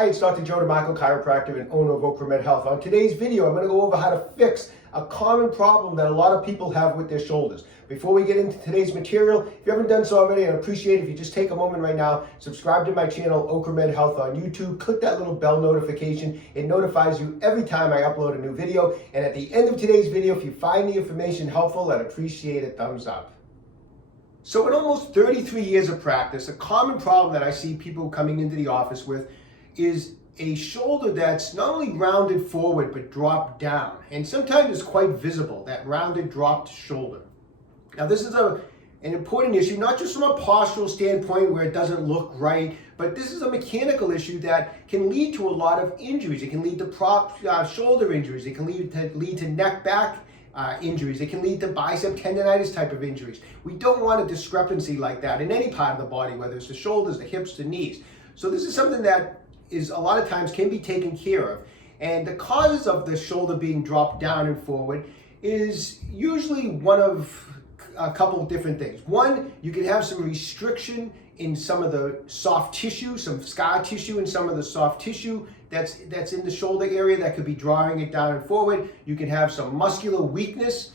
Hi, it's Dr. Joe DeMarco, chiropractor and owner of OcraMed Health. On today's video, I'm going to go over how to fix a common problem that a lot of people have with their shoulders. Before we get into today's material, if you haven't done so already, I'd appreciate it if you just take a moment right now, subscribe to my channel, OcraMed Health on YouTube, click that little bell notification. It notifies you every time I upload a new video. And at the end of today's video, if you find the information helpful, I'd appreciate a thumbs up. So in almost 33 years of practice, a common problem that I see people coming into the office with is a shoulder that's not only rounded forward but dropped down, and sometimes it's quite visible, that rounded dropped shoulder. Now this is an important issue, not just from a postural standpoint where it doesn't look right, but this is a mechanical issue that can lead to a lot of injuries. It can lead to shoulder injuries, it can lead to neck back injuries, it can lead to bicep tendonitis type of injuries. We don't want a discrepancy like that in any part of the body, whether it's the shoulders, the hips, the knees. So this is something that is a lot of times can be taken care of. And the causes of the shoulder being dropped down and forward is usually one of a couple of different things. One, you can have some restriction in some of the soft tissue, some scar tissue in some of the soft tissue that's in the shoulder area that could be drawing it down and forward. You can have some muscular weakness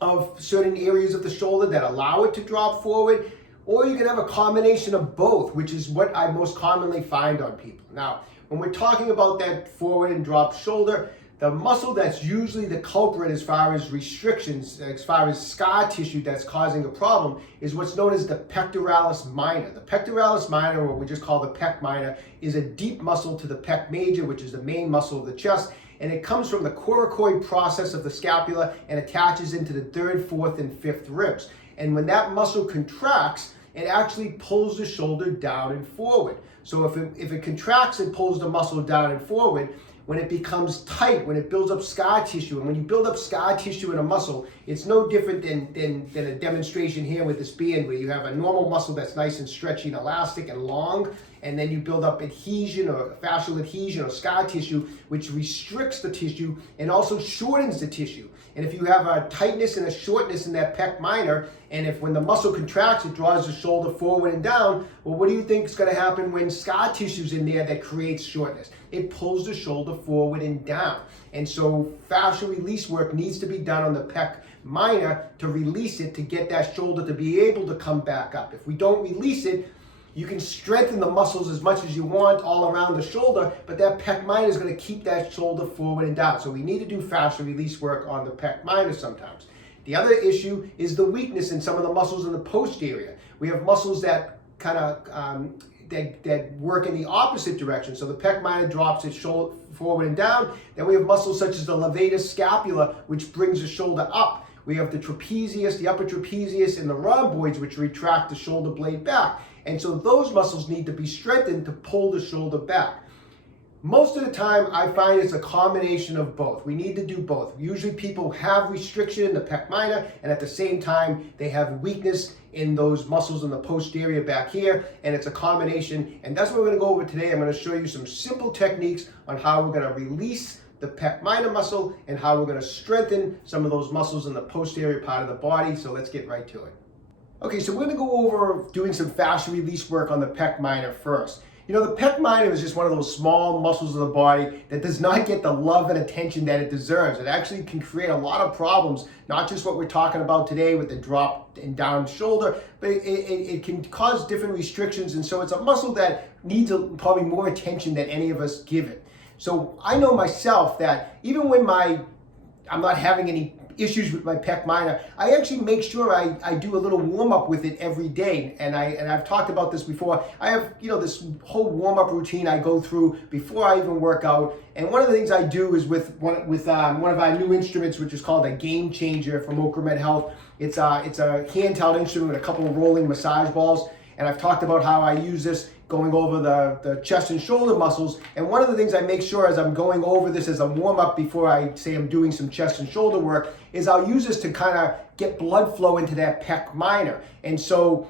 of certain areas of the shoulder that allow it to drop forward. Or you can have a combination of both, which is what I most commonly find on people. Now, when we're talking about that forward and drop shoulder, the muscle that's usually the culprit as far as restrictions, as far as scar tissue that's causing a problem, is what's known as the pectoralis minor. The pectoralis minor, or what we just call the PEC Miner, is a deep muscle to the PEC major, which is the main muscle of the chest, and it comes from the coracoid process of the scapula and attaches into the third, fourth, and fifth ribs. And when that muscle contracts, it actually pulls the shoulder down and forward. So if it contracts, it pulls the muscle down and forward. When it becomes tight, when it builds up scar tissue, and when you build up scar tissue in a muscle, it's no different than a demonstration here with this band where you have a normal muscle that's nice and stretchy and elastic and long, and then you build up adhesion or fascial adhesion or scar tissue, which restricts the tissue and also shortens the tissue. And if you have a tightness and a shortness in that PEC minor, and if when the muscle contracts, it draws the shoulder forward and down, well, what do you think is going to happen when scar tissue's in there that creates shortness? It pulls the shoulder forward and down. And so fascial release work needs to be done on the PEC minor to release it, to get that shoulder to be able to come back up. If we don't release it, you can strengthen the muscles as much as you want all around the shoulder, but that PEC minor is going to keep that shoulder forward and down. So we need to do fascial release work on the PEC minor sometimes. The other issue is the weakness in some of the muscles in the posterior. We have muscles that kind of that work in the opposite direction. So the PEC minor drops its shoulder forward and down. Then we have muscles such as the levator scapula, which brings the shoulder up. We have the trapezius, the upper trapezius, and the rhomboids, which retract the shoulder blade back. And so those muscles need to be strengthened to pull the shoulder back. Most of the time, I find it's a combination of both. We need to do both. Usually people have restriction in the PEC minor, and at the same time, they have weakness in those muscles in the posterior back here, and it's a combination. And that's what we're gonna go over today. I'm gonna show you some simple techniques on how we're gonna release the PEC minor muscle and how we're gonna strengthen some of those muscles in the posterior part of the body. So let's get right to it. Okay, so we're gonna go over doing some fascial release work on the PEC minor first. You know, the PEC minor is just one of those small muscles of the body that does not get the love and attention that it deserves. It actually can create a lot of problems, not just what we're talking about today with the drop and down shoulder, but it can cause different restrictions. And so it's a muscle that needs probably more attention than any of us give it. So I know myself that even when I'm not having any issues with my PEC minor, I actually make sure I do a little warm-up with it every day. And I've talked about this before. I have, this whole warm-up routine I go through before I even work out. And one of the things I do is with one of our new instruments, which is called a Game Changer from OcraMed Health. It's a handheld instrument with a couple of rolling massage balls. And I've talked about how I use this going over the chest and shoulder muscles. And one of the things I make sure as I'm going over this as a warm-up before I say I'm doing some chest and shoulder work is I'll use this to kind of get blood flow into that PEC minor. And so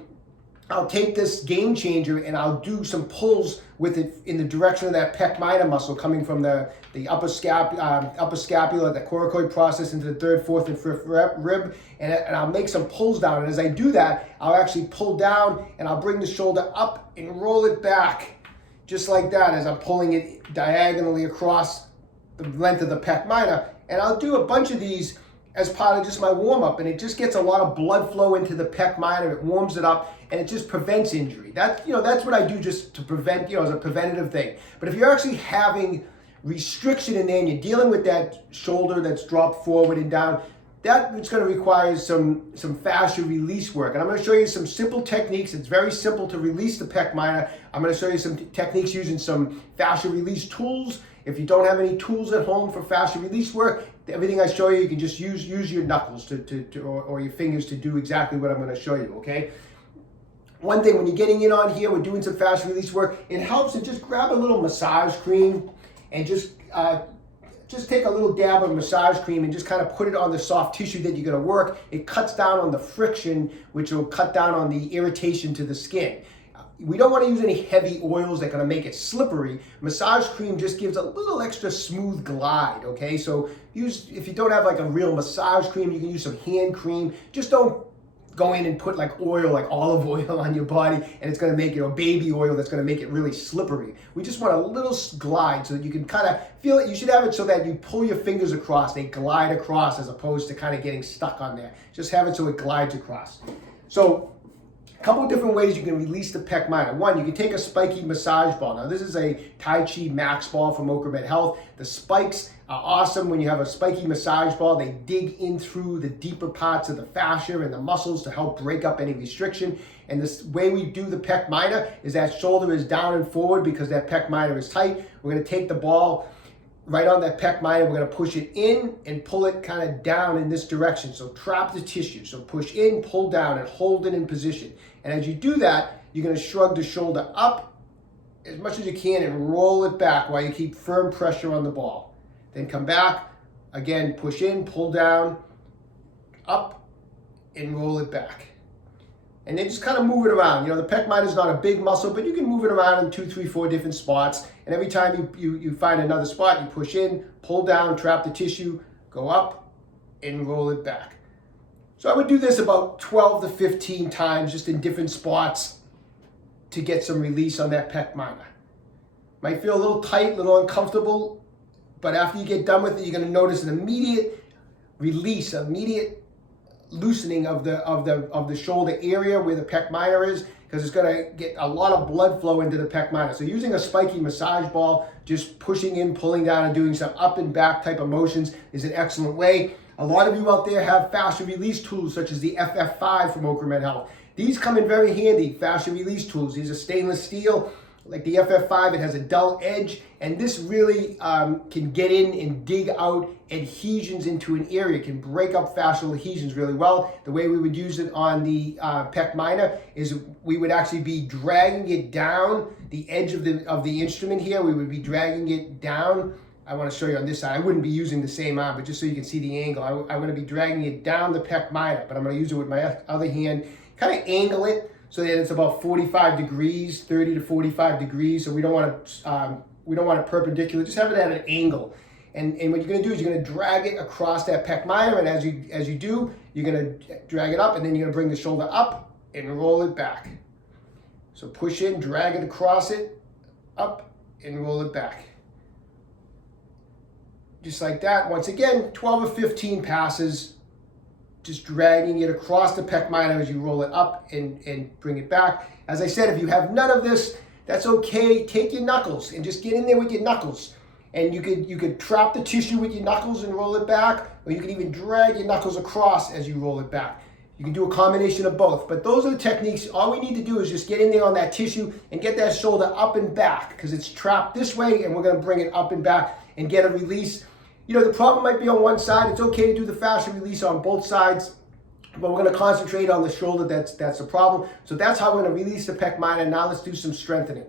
I'll take this Game Changer and I'll do some pulls with it in the direction of that PEC minor muscle coming from the upper scapula, the coracoid process into the third, fourth, and fifth rib, and I'll make some pulls down. And as I do that, I'll actually pull down and I'll bring the shoulder up and roll it back. just like that, as I'm pulling it diagonally across the length of the PEC Miner. And I'll do a bunch of these as part of just my warm-up, and it just gets a lot of blood flow into the PEC Miner. It warms it up, and it just prevents injury. That's what I do just to prevent, as a preventative thing. But if you're actually having restriction in there and you're dealing with that shoulder that's dropped forward and down, that's going to require some fascia release work. And I'm going to show you some simple techniques. It's very simple to release the PEC Miner. I'm going to show you some techniques using some fascia release tools. If you don't have any tools at home for fascia release work, everything I show you can just use your knuckles or your fingers to do exactly what I'm going to show you, okay? One thing, when you're getting in on here, we're doing some fascia release work, it helps to just grab a little massage cream and just take a little dab of massage cream and just kind of put it on the soft tissue that you're going to work. It cuts down on the friction, which will cut down on the irritation to the skin. We don't want to use any heavy oils that are going to make it slippery. Massage cream just gives a little extra smooth glide, okay? So if you don't have like a real massage cream, you can use some hand cream. Just don't go in and put like oil, like olive oil on your body, and it's going to make it, or baby oil that's going to make it really slippery. We just want a little glide so that you can kind of feel it. You should have it so that you pull your fingers across, they glide across, as opposed to kind of getting stuck on there. Just have it so it glides across. So a couple of different ways you can release the PEC Miner. One, you can take a spiky massage ball. Now, this is a Tai Chi Max ball from OcraMed Health. The spikes are awesome. When you have a spiky massage ball, they dig in through the deeper parts of the fascia and the muscles to help break up any restriction. And this way we do the PEC Miner is that shoulder is down and forward because that PEC Miner is tight. We're going to take the ball right on that PEC Miner, we're going to push it in and pull it kind of down in this direction. So trap the tissue. So push in, pull down, and hold it in position. And as you do that, you're going to shrug the shoulder up as much as you can and roll it back while you keep firm pressure on the ball. Then come back, again, push in, pull down, up, and roll it back. And then just kind of move it around. The PEC Miner is not a big muscle, but you can move it around in 2, 3, 4 different spots. And every time you find another spot, you push in, pull down, trap the tissue, go up, and roll it back. So I would do this about 12 to 15 times, just in different spots, to get some release on that PEC Miner. Might feel a little tight, a little uncomfortable, but after you get done with it, you're going to notice an immediate release, immediate loosening of the shoulder area where the PEC Miner is, because it's going to get a lot of blood flow into the PEC Miner. So using a spiky massage ball, just pushing in, pulling down, and doing some up and back type of motions is an excellent way. A lot of you out there have fascia release tools such as the FF5 from OcraMed Health. These come in very handy, fascia release tools. These are stainless steel. Like the FF5, it has a dull edge, and this really can get in and dig out adhesions into an area. It can break up fascial adhesions really well. The way we would use it on the PEC Miner is we would actually be dragging it down the edge of the instrument here. We would be dragging it down. I want to show you on this side. I wouldn't be using the same arm, but just so you can see the angle, I'm going to be dragging it down the PEC Miner, but I'm going to use it with my other hand, kind of angle it so that it's about 45 degrees, 30 to 45 degrees. So we don't want it perpendicular. Just have it at an angle. And what you're going to do is you're going to drag it across that PEC Miner, and as you do, you're going to drag it up, and then you're going to bring the shoulder up and roll it back. So push in, drag it across it, up, and roll it back. Just like that. Once again, 12 or 15 passes, just dragging it across the PEC Miner as you roll it up and bring it back. As I said, if you have none of this, that's okay. Take your knuckles and just get in there with your knuckles. And you could trap the tissue with your knuckles and roll it back, or you can even drag your knuckles across as you roll it back. You can do a combination of both. But those are the techniques. All we need to do is just get in there on that tissue and get that shoulder up and back, because it's trapped this way, and we're going to bring it up and back and get a release. The problem might be on one side. It's okay to do the fascia release on both sides, but we're going to concentrate on the shoulder. That's the problem. So that's how we're going to release the PEC Miner. Now let's do some strengthening.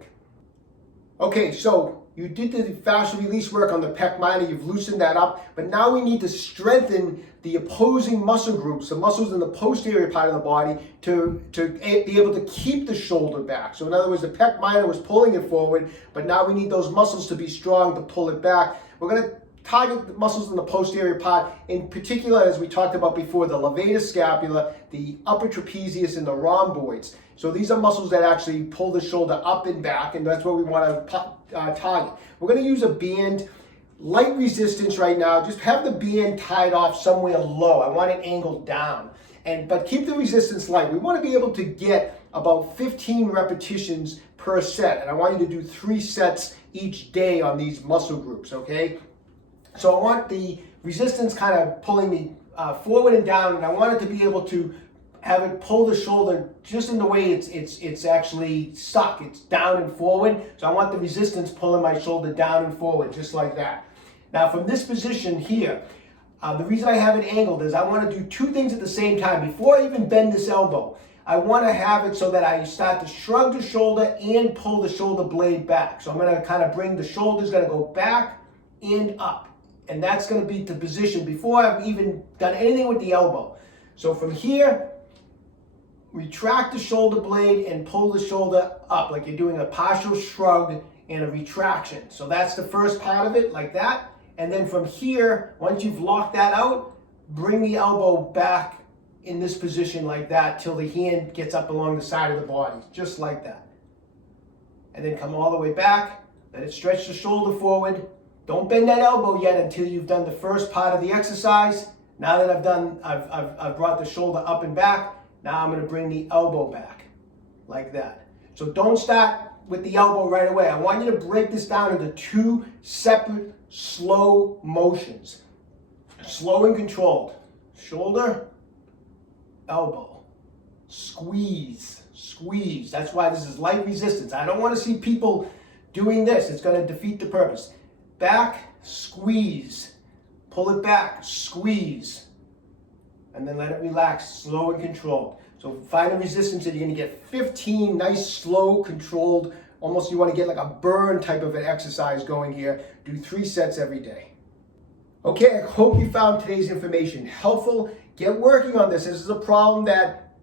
Okay, so you did the fascia release work on the PEC Miner. You've loosened that up, but now we need to strengthen the opposing muscle groups, the muscles in the posterior part of the body, to be able to keep the shoulder back. So in other words, the PEC Miner was pulling it forward, but now we need those muscles to be strong to pull it back. We're going to target the muscles in the posterior part, in particular, as we talked about before, the levator scapula, the upper trapezius, and the rhomboids. So these are muscles that actually pull the shoulder up and back, and that's what we want to target. We're going to use a band, light resistance right now. Just have the band tied off somewhere low. I want it angled down, but keep the resistance light. We want to be able to get about 15 repetitions per set, and I want you to do 3 sets each day on these muscle groups, okay? So I want the resistance kind of pulling me forward and down, and I want it to be able to have it pull the shoulder just in the way it's actually stuck. It's down and forward. So I want the resistance pulling my shoulder down and forward, just like that. Now from this position here, the reason I have it angled is I want to do 2 things at the same time. Before I even bend this elbow, I want to have it so that I start to shrug the shoulder and pull the shoulder blade back. So I'm going to kind of bring the shoulders, going to go back and up. And that's going to be the position before I've even done anything with the elbow. So from here, retract the shoulder blade and pull the shoulder up like you're doing a partial shrug and a retraction. So that's the first part of it, like that. And then from here, once you've locked that out, bring the elbow back in this position like that till the hand gets up along the side of the body, just like that. And then come all the way back, let it stretch the shoulder forward. Don't bend that elbow yet until you've done the first part of the exercise. Now that I've brought the shoulder up and back, now I'm going to bring the elbow back, like that. So don't start with the elbow right away. I want you to break this down into 2 separate slow motions. Slow and controlled. Shoulder, elbow. Squeeze, squeeze. That's why this is light resistance. I don't want to see people doing this. It's going to defeat the purpose. Back, squeeze. Pull it back, squeeze. And then let it relax, slow and controlled. So find a resistance and you're going to get 15 nice, slow, controlled, almost you want to get like a burn type of an exercise going here. Do 3 sets every day. Okay, I hope you found today's information helpful. Get working on this. This is a problem that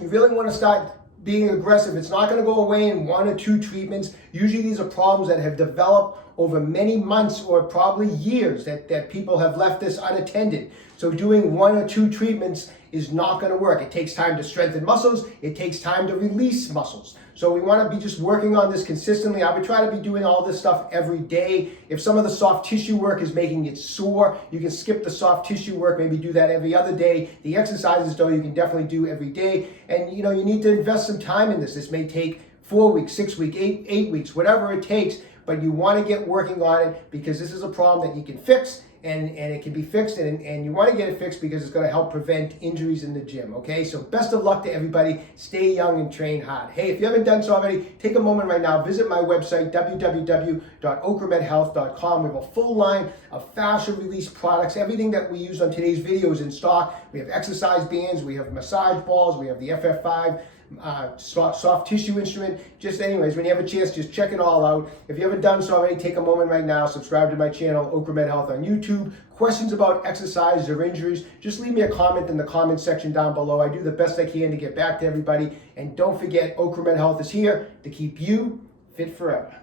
you really want to start being aggressive. It's not going to go away in 1 or 2 treatments. Usually these are problems that have developed over many months or probably years that people have left this unattended. So doing 1 or 2 treatments is not going to work. It takes time to strengthen muscles. It takes time to release muscles. So we want to be just working on this consistently. I would try to be doing all this stuff every day. If some of the soft tissue work is making it sore, you can skip the soft tissue work, maybe do that every other day. The exercises, though, you can definitely do every day. And you need to invest some time in this. This may take 4 weeks, 6 weeks, 8 weeks, whatever it takes. But you want to get working on it because this is a problem that you can fix and it can be fixed and you want to get it fixed because it's going to help prevent injuries in the gym, okay? So best of luck to everybody. Stay young and train hard. Hey, if you haven't done so already, take a moment right now. Visit my website, www.OcraMedHealth.com. We have a full line of fascial release products. Everything that we use on today's video is in stock. We have exercise bands, we have massage balls, we have the FF5, soft tissue instrument. Just anyways, when you have a chance, just check it all out. If you haven't done so already, take a moment right now, subscribe to my channel, OcraMed Health on YouTube. Questions about exercise or injuries, just leave me a comment in the comment section down below. I do the best I can to get back to everybody. And don't forget, OcraMed Health is here to keep you fit forever.